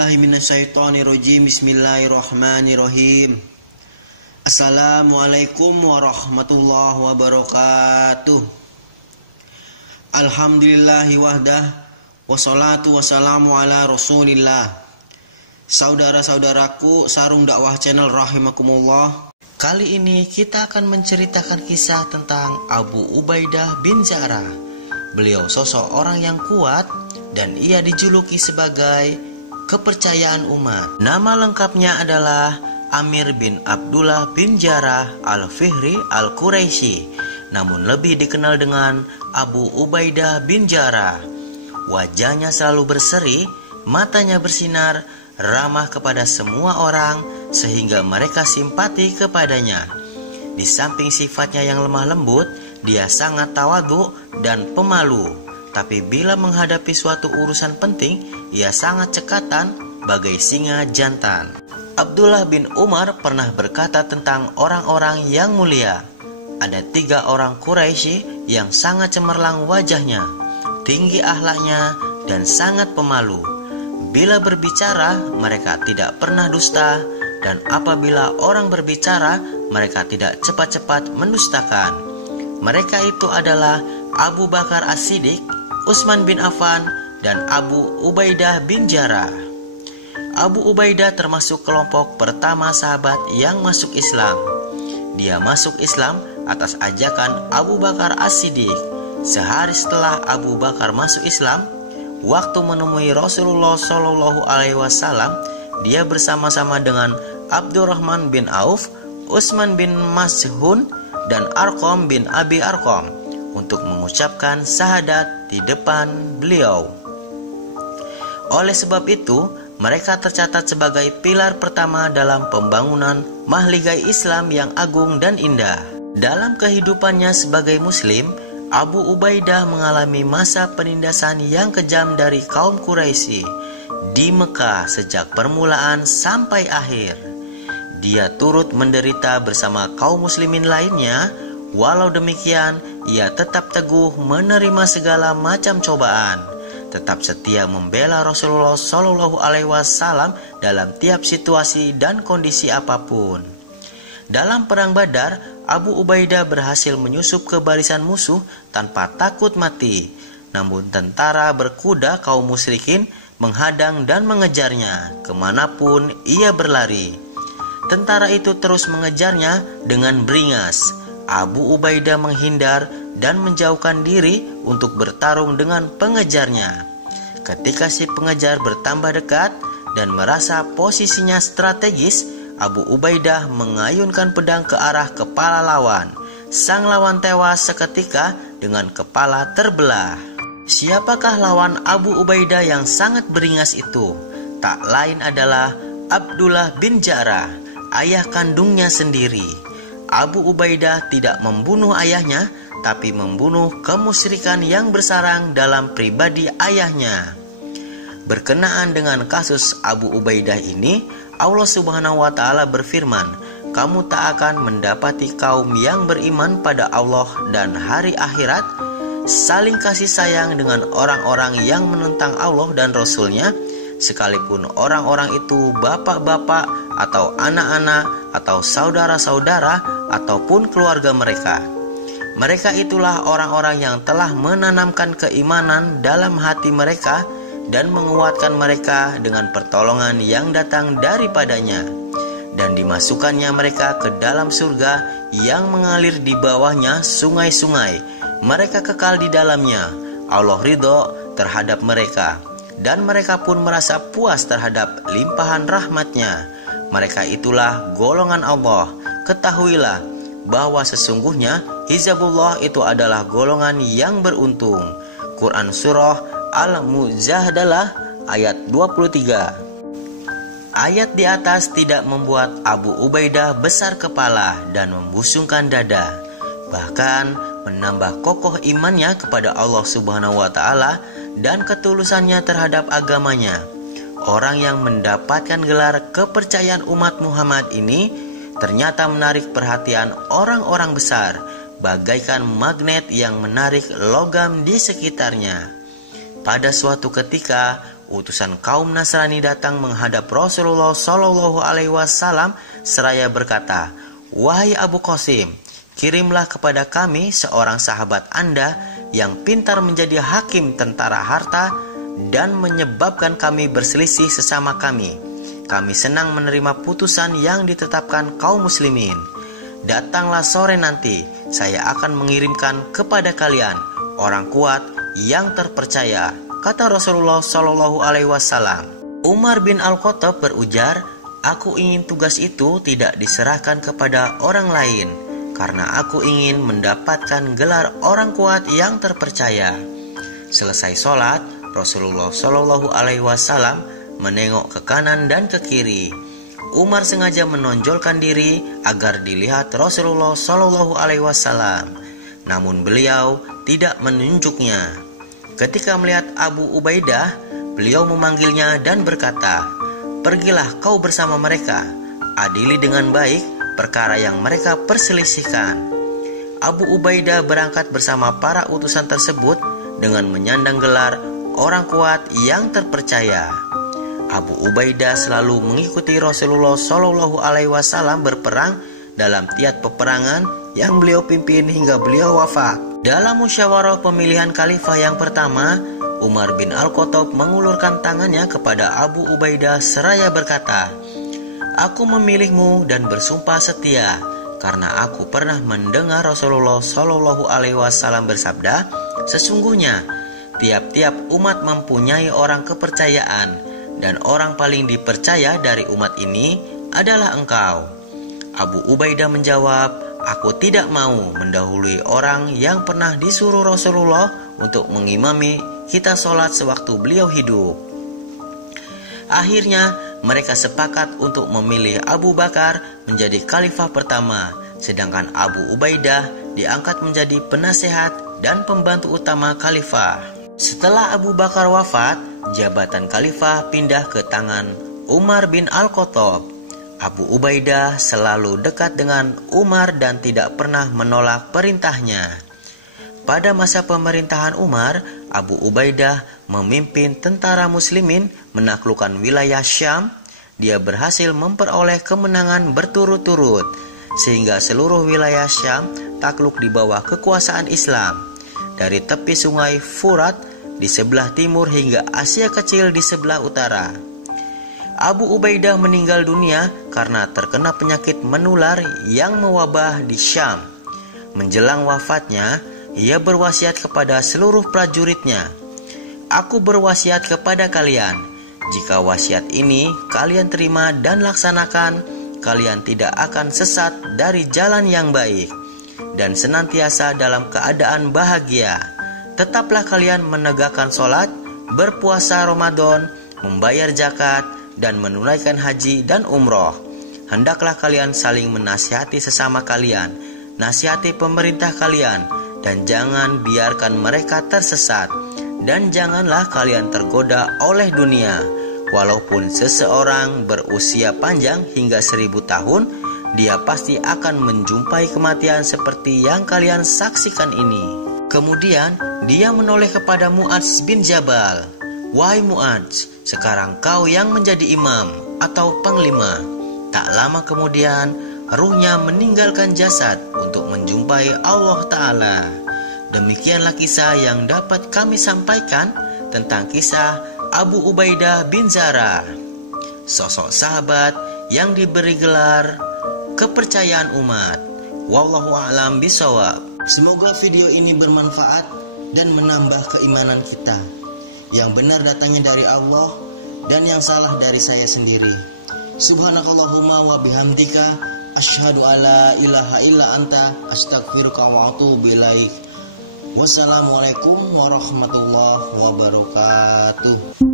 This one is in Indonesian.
A'udzubillahiminasyaitonirrojim. Bismillahirrahmanirrahim. Assalamualaikum warahmatullahi wabarakatuh. Alhamdulillahi wahdah, wassalatu wassalamu ala rasulillah. Saudara-saudaraku Sarung Dakwah Channel rahimakumullah. Kali ini kita akan menceritakan kisah tentang Abu Ubaidah bin Jarrah. Beliau sosok orang yang kuat dan ia dijuluki sebagai kepercayaan umat. Nama lengkapnya adalah Amir bin Abdullah bin Jarrah al-Fihri al-Quraisy, namun lebih dikenal dengan Abu Ubaidah bin Jarrah. Wajahnya selalu berseri, matanya bersinar, ramah kepada semua orang sehingga mereka simpati kepadanya. Di samping sifatnya yang lemah lembut, dia sangat tawadhu dan pemalu. Tapi bila menghadapi suatu urusan penting, ia sangat cekatan bagai singa jantan. Abdullah bin Umar pernah berkata tentang orang-orang yang mulia. Ada 3 orang Quraisy yang sangat cemerlang wajahnya, tinggi akhlaknya, dan sangat pemalu. Bila berbicara, mereka tidak pernah dusta, dan apabila orang berbicara, mereka tidak cepat-cepat mendustakan. Mereka itu adalah Abu Bakar As-Siddiq, Utsman bin Affan, dan Abu Ubaidah bin Jarrah. Abu Ubaidah termasuk kelompok pertama sahabat yang masuk Islam. Dia masuk Islam atas ajakan Abu Bakar As-Siddiq. Sehari setelah Abu Bakar masuk Islam, waktu menemui Rasulullah SAW, dia bersama-sama dengan Abdurrahman bin Auf, Utsman bin Maz'un, dan Arqam bin Abi Arqam untuk mengucapkan syahadat di depan beliau. Oleh sebab itu, mereka tercatat sebagai pilar pertama dalam pembangunan mahligai Islam yang agung dan indah. Dalam kehidupannya sebagai muslim, Abu Ubaidah mengalami masa penindasan yang kejam dari kaum Quraisy di Mekah sejak permulaan sampai akhir. Dia turut menderita bersama kaum muslimin lainnya. Walau demikian, ia tetap teguh menerima segala macam cobaan, tetap setia membela Rasulullah SAW dalam tiap situasi dan kondisi apapun. Dalam perang Badar, Abu Ubaidah berhasil menyusup ke barisan musuh tanpa takut mati. Namun tentara berkuda kaum musyrikin menghadang dan mengejarnya kemanapun ia berlari. Tentara itu terus mengejarnya dengan beringas. Abu Ubaidah menghindar dan menjauhkan diri untuk bertarung dengan pengejarnya. Ketika si pengejar bertambah dekat dan merasa posisinya strategis, Abu Ubaidah mengayunkan pedang ke arah kepala lawan. Sang lawan tewas seketika dengan kepala terbelah. Siapakah lawan Abu Ubaidah yang sangat beringas itu? Tak lain adalah Abdullah bin Jarrah, ayah kandungnya sendiri. Abu Ubaidah tidak membunuh ayahnya, tapi membunuh kemusyrikan yang bersarang dalam pribadi ayahnya. Berkenaan dengan kasus Abu Ubaidah ini, Allah Subhanahu wa Ta'ala berfirman, "Kamu tak akan mendapati kaum yang beriman pada Allah dan hari akhirat, saling kasih sayang dengan orang-orang yang menentang Allah dan Rasul-Nya, sekalipun orang-orang itu bapak-bapak atau anak-anak atau saudara-saudara ataupun keluarga mereka. Mereka itulah orang-orang yang telah menanamkan keimanan dalam hati mereka dan menguatkan mereka dengan pertolongan yang datang daripadanya, dan dimasukkannya mereka ke dalam surga yang mengalir di bawahnya sungai-sungai. Mereka kekal di dalamnya. Allah ridho terhadap mereka, dan mereka pun merasa puas terhadap limpahan rahmatnya. Mereka itulah golongan Allah. Ketahuilah bahwa sesungguhnya Hizbullah itu adalah golongan yang beruntung." Quran Surah Al-Mujadalah ayat 23. Ayat di atas tidak membuat Abu Ubaidah besar kepala dan membusungkan dada, bahkan menambah kokoh imannya kepada Allah Subhanahu wa Ta'ala dan ketulusannya terhadap agamanya. Orang yang mendapatkan gelar kepercayaan umat Muhammad ini ternyata menarik perhatian orang-orang besar, bagaikan magnet yang menarik logam di sekitarnya. Pada suatu ketika, utusan kaum Nasrani datang menghadap Rasulullah Shallallahu Alaihi Wasallam seraya berkata, "Wahai Abu Qasim, kirimlah kepada kami seorang sahabat Anda yang pintar menjadi hakim tentara harta dan menyebabkan kami berselisih sesama kami. Kami senang menerima putusan yang ditetapkan kaum muslimin. Datanglah sore nanti, saya akan mengirimkan kepada kalian orang kuat yang terpercaya," kata Rasulullah Shallallahu Alaihi Wasallam. Umar bin Al-Khattab berujar, "Aku ingin tugas itu tidak diserahkan kepada orang lain, karena aku ingin mendapatkan gelar orang kuat yang terpercaya." Selesai sholat, Rasulullah Shallallahu Alaihi Wasallam menengok ke kanan dan ke kiri. Umar sengaja menonjolkan diri agar dilihat Rasulullah Shallallahu Alaihi Wasallam, namun beliau tidak menunjuknya. Ketika melihat Abu Ubaidah, beliau memanggilnya dan berkata, "Pergilah kau bersama mereka, adili dengan baik perkara yang mereka perselisihkan." Abu Ubaidah berangkat bersama para utusan tersebut dengan menyandang gelar orang kuat yang terpercaya. Abu Ubaidah selalu mengikuti Rasulullah Shallallahu Alaihi Wasallam berperang dalam tiap peperangan yang beliau pimpin hingga beliau wafat. Dalam musyawarah pemilihan khalifah yang pertama, Umar bin Al-Khattab mengulurkan tangannya kepada Abu Ubaidah seraya berkata, "Aku memilihmu dan bersumpah setia karena aku pernah mendengar Rasulullah Shallallahu Alaihi Wasallam bersabda, sesungguhnya tiap-tiap umat mempunyai orang kepercayaan dan orang paling dipercaya dari umat ini adalah engkau." Abu Ubaidah menjawab, "Aku tidak mau mendahului orang yang pernah disuruh Rasulullah untuk mengimami kita sholat sewaktu beliau hidup." Akhirnya mereka sepakat untuk memilih Abu Bakar menjadi khalifah pertama, sedangkan Abu Ubaidah diangkat menjadi penasehat dan pembantu utama khalifah. Setelah Abu Bakar wafat, jabatan khalifah pindah ke tangan Umar bin Al-Khattab. Abu Ubaidah selalu dekat dengan Umar dan tidak pernah menolak perintahnya. Pada masa pemerintahan Umar, Abu Ubaidah memimpin tentara muslimin menaklukkan wilayah Syam. Dia berhasil memperoleh kemenangan berturut-turut, sehingga seluruh wilayah Syam takluk di bawah kekuasaan Islam. Dari tepi sungai Furat di sebelah timur hingga Asia Kecil di sebelah utara. Abu Ubaidah meninggal dunia karena terkena penyakit menular yang mewabah di Syam. Menjelang wafatnya, ia berwasiat kepada seluruh prajuritnya, "Aku berwasiat kepada kalian, jika wasiat ini kalian terima dan laksanakan, kalian tidak akan sesat dari jalan yang baik dan senantiasa dalam keadaan bahagia. Tetaplah kalian menegakkan sholat, berpuasa Ramadan, membayar zakat, dan menunaikan haji dan umroh. Hendaklah kalian saling menasihati sesama kalian, nasihati pemerintah kalian, dan jangan biarkan mereka tersesat. Dan janganlah kalian tergoda oleh dunia. Walaupun seseorang berusia panjang hingga 1000 tahun, dia pasti akan menjumpai kematian seperti yang kalian saksikan ini." Kemudian dia menoleh kepada Mu'adz bin Jabal, "Wahai Mu'adz, sekarang kau yang menjadi imam atau panglima." Tak lama kemudian, ruhnya meninggalkan jasad untuk menjumpai Allah Ta'ala. Demikianlah kisah yang dapat kami sampaikan tentang kisah Abu Ubaidah bin Jarrah, sosok sahabat yang diberi gelar kepercayaan umat. Wallahu a'lam bishawab. Semoga video ini bermanfaat dan menambah keimanan kita. Yang benar datangnya dari Allah dan yang salah dari saya sendiri. Subhanakallahumma wa bihamdika asyhadu alla ilaha illa anta astaghfiruka wa atubu ilaik. Wassalamualaikum warahmatullahi wabarakatuh.